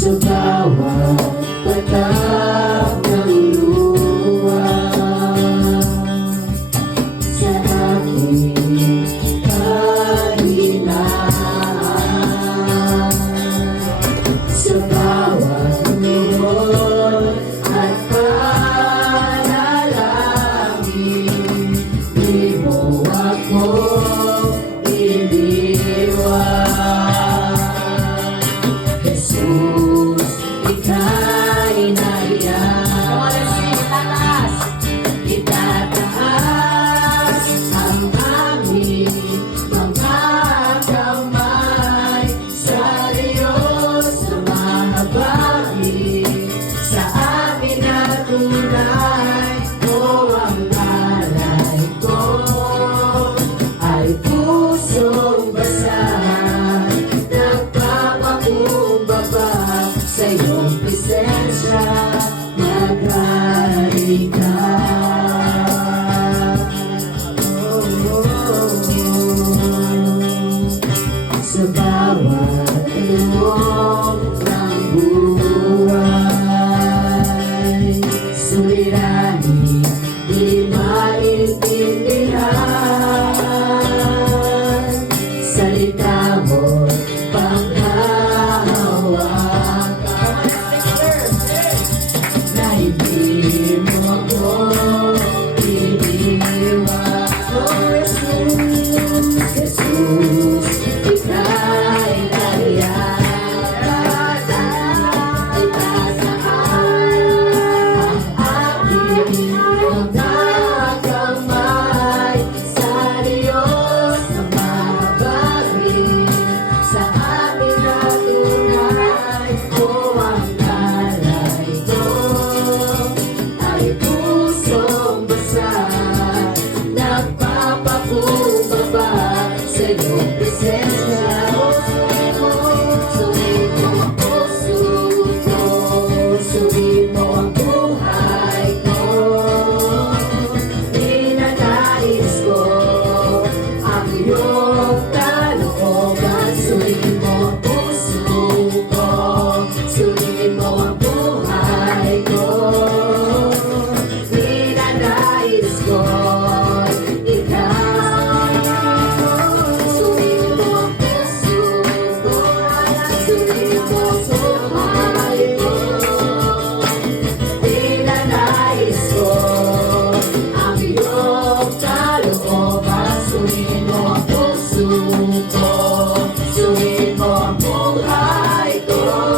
sa bawat patak ng luha, sa aking kahinaan, sa bawat luhod at panalangin, di mo ako iniwan. Jesus, ika'y nariyan. Itataas ang aming mga kamay sa Diyos na mahabagin sa amin na tunay. O ang alay ko ay pusong basahan, nagpapakumbaba sa iyong presensya, maghari ka. Sa bawat ilong ng